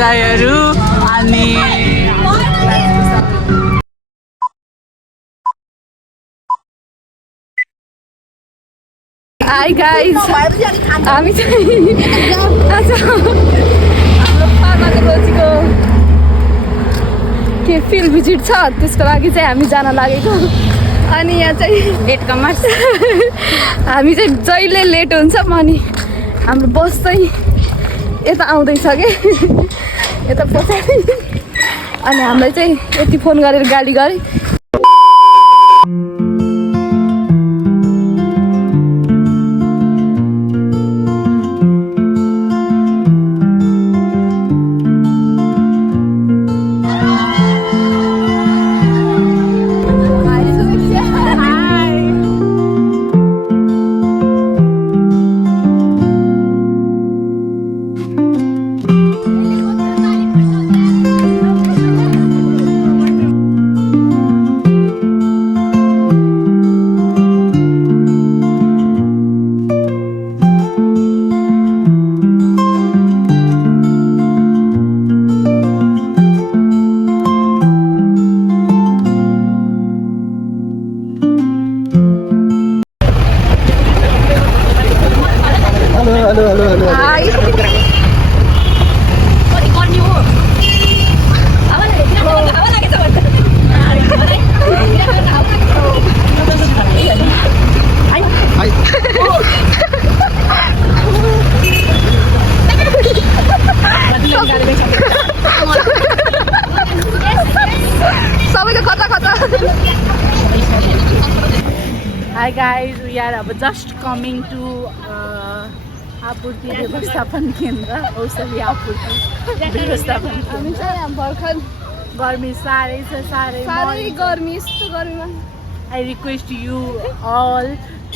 दाइहरू अनि hi guys हामी चाहिँ आज हाम्रो फार्माको रोजीको के फिल्ड भिजिट छ त्यसको लागि चाहिँ हामी जान लागेको अनि यहाँ चाहिँ लेट कमर्स हामी चाहिँ जहिले लेट हुन्छ अनि हाम्रो बस चाहिँ यता आउँदैछ के यता पछाडि अनि हामीलाई चाहिँ यति फोन गरेर गाली गरे Hi guys, we are just coming to आपूर्ति व्यवस्थापन केन्द्र औषधि आपूर्ति व्यवस्थापन हामी चाहिँ यहाँ भर्खर गर्मी साह्रै छ साह्रै गर्मी यस्तो गर्मीमा I request you all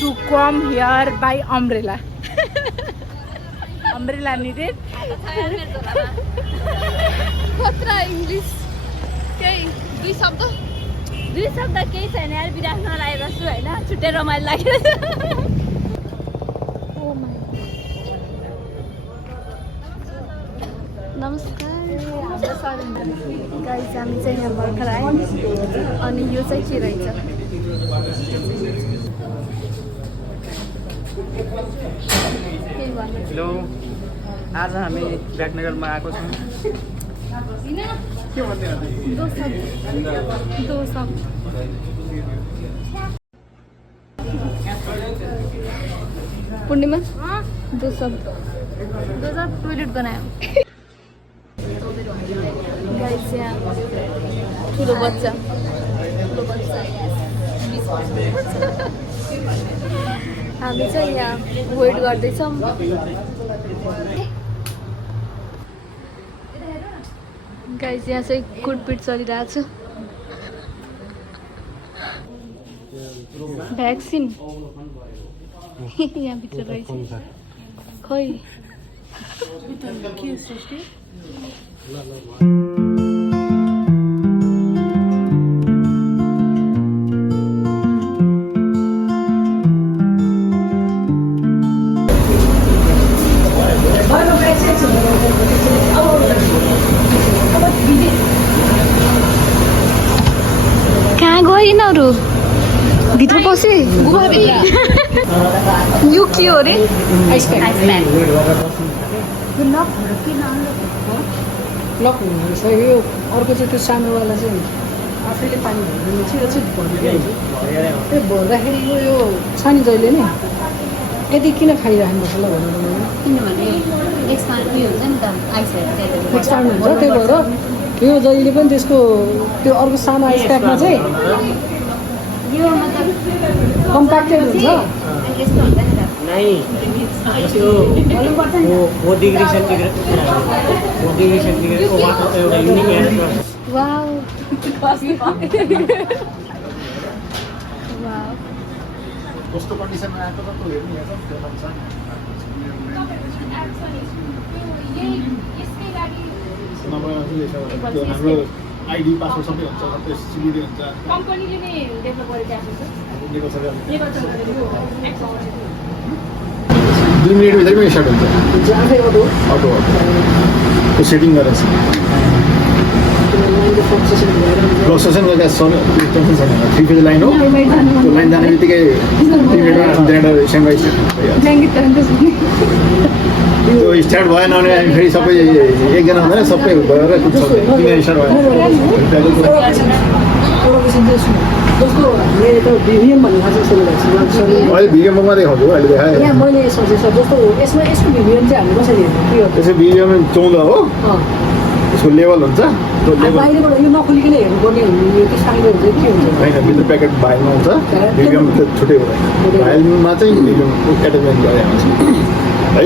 to come here by umbrella. Umbrella needed. खतरा इङ्ग्लिस केही दुई शब्द केही छैन यार विरासमा लागेको छु हैन छुट्टै रमाइलो लाग्यो नमस्कार गाइस हामी चाहिँ यहाँ भर्खर आयौँ अनि यो चाहिँ के रहेछ हेलो आज हामी ब्याकनगरमा आएको छौँ पूर्णिमा दो शब्द टोइलेट बनायो गाइस यहाँ ठुलो बच्चा हामी चाहिँ यहाँ वेट गर्दैछौँ गाइस यहाँ चाहिँ कुटपिट चलिरहेको छ भ्याक्सिन यहाँभित्र रहेछ खै कहाँ गयो यिनीहरू भित्र पसे यो के हो रे लक हुँदो रहेछ यो अर्को चाहिँ त्यो सानोवाला चाहिँ आफैले पानी भर्नु छिटो छिटो भरिदिइहाल्छ त्यो भर्दाखेरि यो छ नि जहिले नै यदि किन खाइराख्नुपर्छ ल भनेर किनभने एक्सपायर हुन्छ नि त एक्सपायर हुन्छ त्यही भएर यो जहिले पनि त्यसको त्यो अर्को सानो आइस प्याकमा चाहिँ यो मतलब कम्प्याक्टेड हुन्छ यस्तो हुन्छ नि त त्यो 4 डिग्री सेन्टिग्रेडको वाटर एउटा युनिक एयर वाउ कस्तो कन्डिसनमा आएको त त्यो हेर्नु हेर्छ त्यो अनुसार नभए हाम्रो आइडी पासवर्ड सबै हुन्छ सबै सिक्युरिटी हुन्छ कम्पनीले नै डेभलप गरिरहेको छ 2 मिनेट भित्रमै स्टार्ट हुन्छ आफै अटो अटो त्यो सेटिङ गरेको छ फ्लक्चुएसन गरेका टेन्सन छैन 3 फेज लाइन हो त्यो लाइन जाने बित्तिकै 3 मिनटमा जेनेरेटर स्ट्यान्ड बाई त्यो स्टार्ट भएन भने हामी फेरि सबै एकजना हुँदैन सबै भएर कुद्छौँ किन स्टार्ट भयो जस्तो हामीले त भिभिएम भन्ने खालको सुरु अहिले भिडियोमा मात्रै देखाउँछु अहिले देखाएँ यहाँ मैले सोचेँ सर जस्तो यसमा यसको भिभिएम चाहिँ हामीले कसरी हेर्नु के हो त्यसो भिडियोमा 14 हो त्यसको लेभल हुन्छ त्यो लेभल बाहिरबाट यो नखोलिकन हेर्नुपर्ने हुने यो साइडहरू चाहिँ के हुन्छ होइन भित्र प्याकेट भाइलमा हुन्छ भिडियोमा त छुट्टै हुँदैन भाइलमा चाहिँ भिडियो एट्याचमेन्ट गरेर हुन्छ है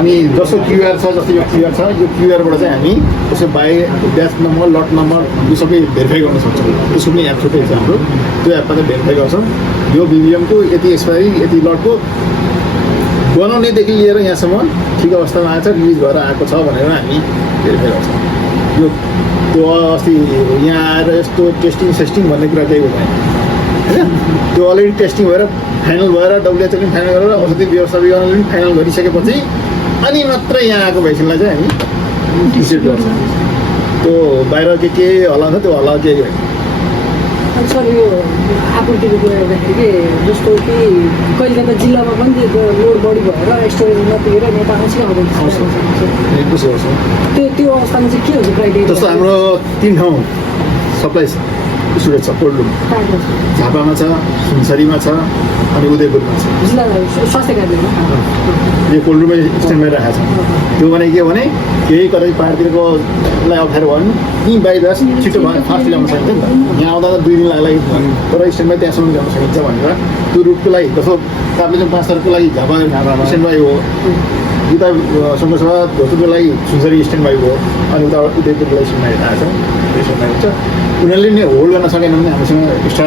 अनि जस्तो क्युआर छ जस्तो यो क्युआर छ यो क्युआरबाट चाहिँ हामी त्यसको by dash number lot number यो सबै भेरिफाई गर्न सक्छौँ त्यसको पनि एप छुट्टै छ हाम्रो त्यो एपमा चाहिँ भेरिफाई गर्छौँ यो भिभिएमको यति एक्सपायरी यति लटको बनाउनेदेखि लिएर यहाँसम्म ठिक अवस्थामा आएछ रिलिज भएर आएको छ भनेर हामी भेरिफाई गर्छौँ यो त्यो अस्ति यहाँ आएर यस्तो टेस्टिङ भन्ने कुरा केही हुँदैन होइन त्यो अलरेडी टेस्टिङ भएर फाइनल भएर डब्लुएचओ पनि फाइनल गरेर औषधि व्यवस्थापकले पनि फाइनल गरिसकेपछि अनि मात्र यहाँ आएको भ्याक्सिनलाई चाहिँ हामी डिस्ट्रिब्युट गर्छौँ त्यो बाहिर के हल्लाउँछ त्यो हल्ला केही होइन अनि सर यो आपूर्तिको कुरा गर्दाखेरि के जस्तो कि कहिले त जिल्लामा पनि लोड बढी भएर स्टोरेजमा पुगेर नेता आउँछ त्यो अवस्थामा चाहिँ के हुन्छ क्राइटेरिया जस्तो हाम्रो 3 ठाउँ सप्लाई स्टोरेज छ कोल्ड रुम झापामा छ सुनसरीमा छ अनि उदयपुरमा छ जिल्ला स्वास्थ्य कार्यालयमा यो कोल्ड रुममै स्ट्यान्ड बाई राखेको छ त्यो भने के भने केही कतै पाहाडतिरकोलाई अप्ठ्यारो भयो भने यहीँ बाहिर छिटो फास्ट ल्याउन सकिन्छ नि त यहाँ आउँदा त 2 दिन लाग्ला तर स्ट्यान्ड बाई त्यहाँसम्म ल्याउन सकिन्छ भनेर त्यो रुटको लागि जस्तो ताप्लेजुङ 5 तारको लागि झापा स्ट्यान्ड बाई हो उता सङ्घसभा धोतुको लागि सुनसरी स्ट्यान्ड बाई हो अनि उता उदयपुरको लागि स्ट्यान्ड बाई राखेको छ त्यो स्ट्यान्ड बाई हुन्छ उनीहरूले नै होल्ड गर्न सकेन भने हामीसँग एक्स्ट्रा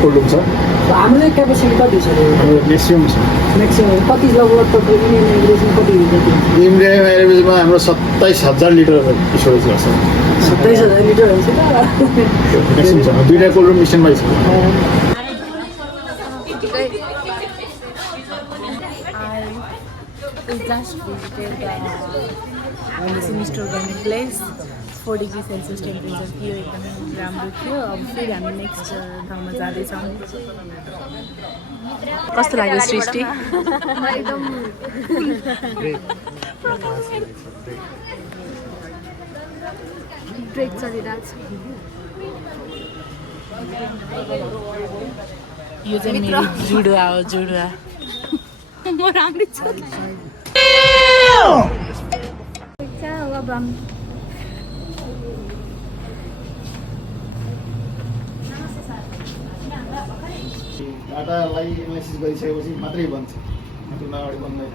कोल्ड रुम छ हाम्रो चाहिँ क्यापेसिटी कति छ हाम्रो म्याक्सिमम् छ म्याक्सिमम् कति लगभग टोटल इन्डियन एभरेजमा कति हुन्छ इन्डियन एभरेजमा हाम्रो 27,000 लिटर स्टोरेज गर्छ 27,000 लिटर हुन्छ म्याक्सिमम् छ 2टा कोल्ड रुम स्ट्यान्ड बाई छ I just visited the semester गर्ने प्लेस 4 डिग्री सेल्सियस टेम्परेचर थियो एकदमै राम्रो थियो अब फेरि हामी नेक्स्ट ठाउँमा जाँदैछौँ कस्तो लाग्यो सृष्टि एकदम ब्रेक चलिरहेको छ यो चाहिँ मेरो जुडुवा हो जुडुवा म राम्रै छु अब डाटालाई एनालाइसिस गरिसकेपछि मात्रै बन्छ त्योभन्दा अगाडि बन्दैन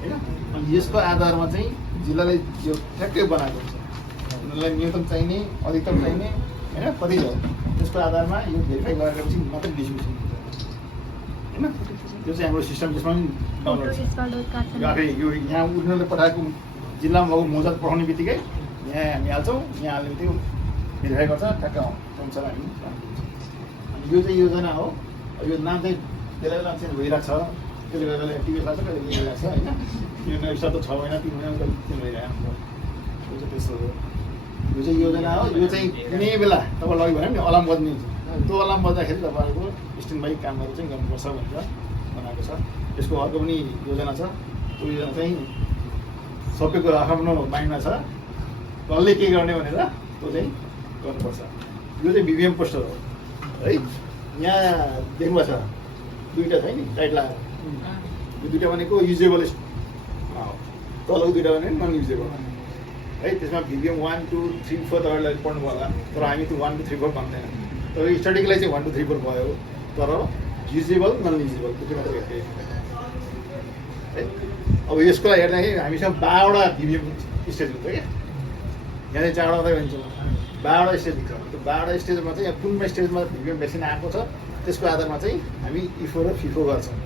होइन अनि यसको आधारमा चाहिँ जिल्लाले यो ठ्याक्कै बनाएको हुन्छ उनीहरूलाई न्यूनतम चाहिने अधिकतम चाहिने होइन कति छ त्यसको आधारमा यो भेरिफाई गरेपछि मात्रै डिस्ट्रिब्युसन हुन्छ होइन त्यो चाहिँ हाम्रो सिस्टम त्यसमा पनि डाउनलोड छ आफै यो यहाँ उनीहरूले पठाएको जिल्लामा भएको मौजात पठाउने बित्तिकै यहाँ हामी हाल्छौँ यहाँ हाल्ने बित्तिकै भेरिफाई गर्छ ठ्याक्क अनुसार हामी अनि यो चाहिँ योजना हो यो नाम चाहिँ बेला बेला चेन्ज भइरहेको छ त्यसले गर्दा एक्टिभेट लाग्छ कहिले भइरहेको छ होइन यो नयाँ त 6 महिना 3 महिना कहिले चेन्ज भइरहेको यो चाहिँ त्यस्तो हो यो चाहिँ योजना हो यो चाहिँ कुनै बेला तपाईँ लगि भन्यो नि अलार्म बज्ने हुन्छ त्यो अलार्म बज्दाखेरि तपाईँहरूको स्ट्यान्ड बाई कामहरू चाहिँ गर्नुपर्छ भनेर बनाएको छ यसको अर्को पनि योजना छ त्यो योजना चाहिँ सबैको आफ्नो माइन्डमा छ कसले के गर्ने भनेर त्यो चाहिँ गर्नुपर्छ यो चाहिँ भिभिएम पोस्टर हो है यहाँ देख्नुभएको छ 2टा छ नि टाइट लगाएर यो 2टा भनेको युजेबल तलको 2टा भनेको नन युजेबल है त्यसमा भिभिएम 1 2 3 4 तपाईँलाई पढ्नु होला तर हामी त्यो 1 2 3 4 भन्दैन तर स्टडीको लागि चाहिँ 1 2 3 4 भयो तर युजेबल नन युजेबल त्यो मात्रै है अब यसको लागि हेर्दाखेरि हामीसँग 12वटा भिभिएम स्टेज हुन्छ क्या यहाँ चाहिँ 4वटा मात्रै भन्छ 12वटा स्टेज हुन्छ त्यो 12वटा स्टेजमा चाहिँ यहाँ कुन स्टेजमा भिभिएम भ्याक्सिन आएको छ त्यसको आधारमा चाहिँ हामी इफो र फिफो गर्छौँ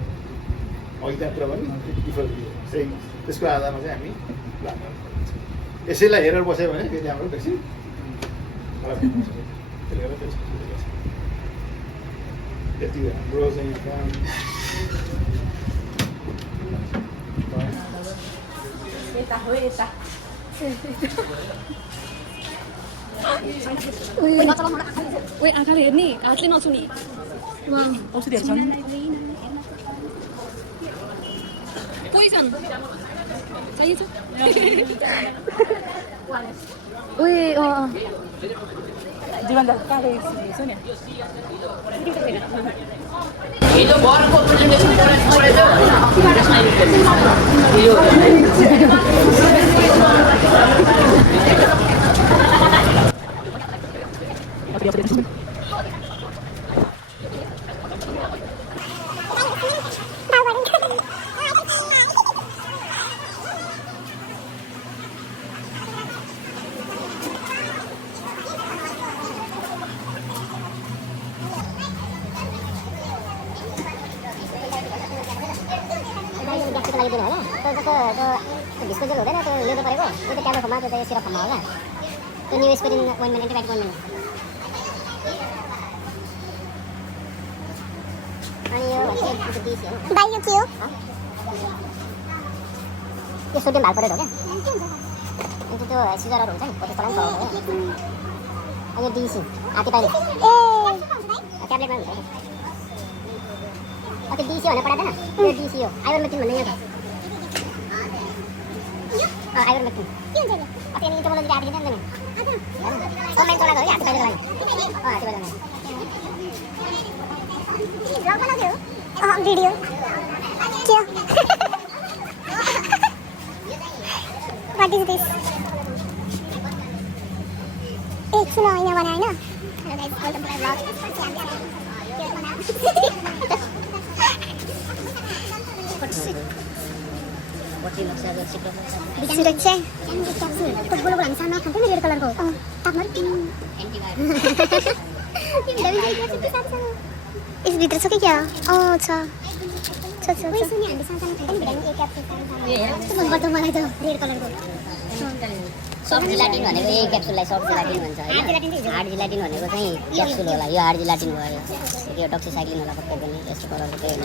अघि त्यहाँ कुरा पनि इफो चाहिँ त्यसको आधारमा चाहिँ हामी प्लान गर्छौँ यसैलाई हेरेर बस्यो भने फेरि हाम्रो भ्याक्सिन खराब हुन्छ त्यसले गर्दा त्यति हाम्रो चाहिँ यता हो यता ओइ आँखाले हेर्ने हातले नछुने औषधिहरू छन् पोइजन चाहिन्छ ओइ जीवन कहाँको छ नि डिस्पोजल हुँदैन त्यो लिनु परेको त्यो त ट्याब्लेटमा त्यो त सिरप फर्ममा होला त्यो न्यू स्पेरिन ओइन्टमेन्ट एन्टिबायोटिक ओइन्टमेन्ट अनि यो डिसी हो भाइ यो के हो यो सोडियम भाल्पोरेट हो क्या अन्त त्यो सिजरहरू हुन्छ नि हो त्यस्तोलाई पनि चलाउँछ अनि यो डिसी हात्तीपाइले ट्याब्लेटमा हुन्छ त्यो डिसी भनेर पठाएको थिएन यो डिसी हो आइभरमेक्टिन भन्ने यहाँ छ आइभरमेक्टिन के हुन्छ अनि इन्टरमोलोजी आएको थिएन नि कमेन्ट चलाएको हो कि हात्तीपाइले लागि हात्तीपाइले ब्लग बनाउँथ्यो भिडियो के What is this? एकछिन होइन भने होइन सुरक्षा तो बोलो बोला इंसान ना खाते ना रेड कलर को तापमान इस भीतर से क्या अच्छा अच्छा वही सुनिए अंडे सांसा ना खाते ना एक कैप्सूल तो मन बदल मलाई तो रेड कलर को सफ्ट जिलाटिन भनेको यही क्याप्सुललाई सफ्ट जिलाटिन भन्छ हैन हार्ड जिलाटिन भनेको चाहिँ क्याप्सुल होला यो हार्ड जिलाटिन हो यो डक्सिसाइक्लिन होला पक्कै पनि यस्तो कलरको चाहिँ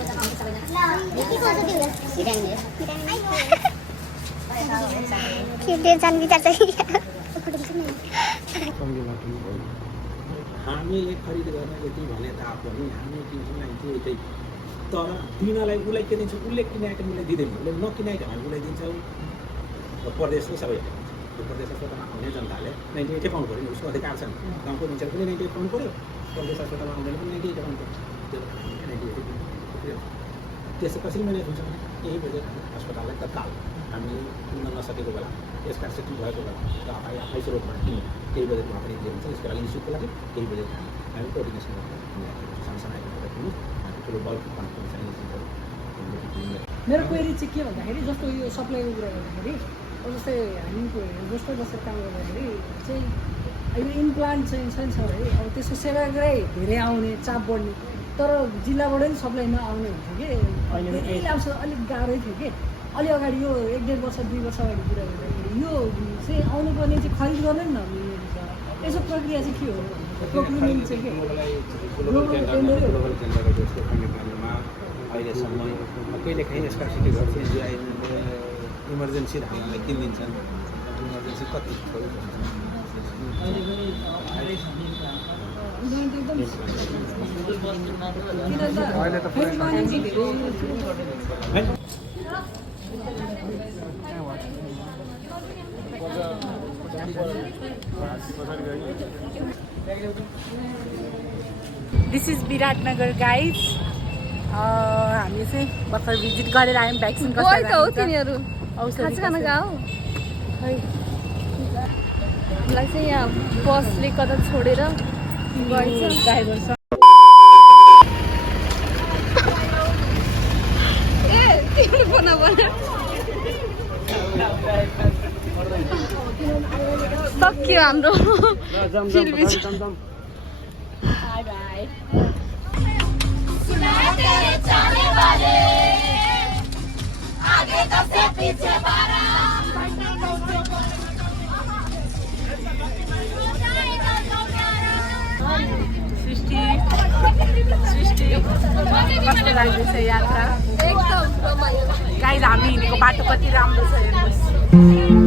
हैन के डेढ जान विचार चाहिँ हामीले खरिद गर्न यति भने तापनि हामी किन्छौँ त्यही तर दिनलाई उसलाई के दिन्छ उसले किनेको मूल्य दिँदैन उसले नकिनेको हामी उसलाई दिन्छौँ प्रदेशले सबै त्यो प्रदेश अस्पतालमा आउने जनताले 98 पाउनु पऱ्यो उसको अधिकार छ गाउँको मान्छेले पनि 98 पाउनु पऱ्यो प्रदेश अस्पतालमा आउँदैन पनि 98 पाउनु पऱ्यो त्यसपछि मैले हुन्छ यही बजेट अस्पताललाई तत्काल हामीले किन्न नसकेको बेला यसका सेटिङ भएको बेला आफै स्रोतबाट किन्नु केही बजेटमा पनि जे हुन्छ यसको लागि निशुल्क लागि केही बजेट हामी कोअर्डिनेसन सानसानो आइटमबाट किन्नु ठुलो बल्क कन्फरेन्स मेरो क्वेरी चाहिँ के भन्दाखेरि जस्तो यो सप्लाईको कुरा गर्दाखेरि जस्तै हामीको जस्तो जस्तो काम गर्दाखेरि चाहिँ यो इम्प्लान्ट चाहिँ छ नि है अब त्यसको सेवाग्राही धेरै आउने चाप बढ्ने तर जिल्लाबाटै सप्लाई नआउने हुन्थ्यो कि धेरै आउँछ अलिक गाह्रै थियो कि अलि अगाडि यो 1.5 वर्ष 2 वर्ष अगाडि कुरा गर्दाखेरि यो चाहिँ आउनुपर्ने चाहिँ खरिद गर्नै नमिल्ने रहेछ यसो प्रक्रिया चाहिँ के हो प्रोक्युरमेन्ट चाहिँ के अहिलेसम्म कहिले काहीँ स्कार्सिटी गर्छ इमर्जेन्सी हामीलाई किनिदिन्छन् इमर्जेन्सी कति दिस इज विराटनगर गाइज हामी चाहिँ भर्खर भिजिट गरेर आयौँ भ्याक्सिन गयो त हो तिनीहरू खाजा खान गयो खै हामीलाई चाहिँ यहाँ बसले कता छोडेर गएछ ड्राइभर छ ए तिम्रो बना सक्यो हाम्रो सृष्टि कस्तो लाग्दैछ यात्रा एकदम गाइज हामी हिँडेको बाटो कति राम्रो छ हेर्नुहोस्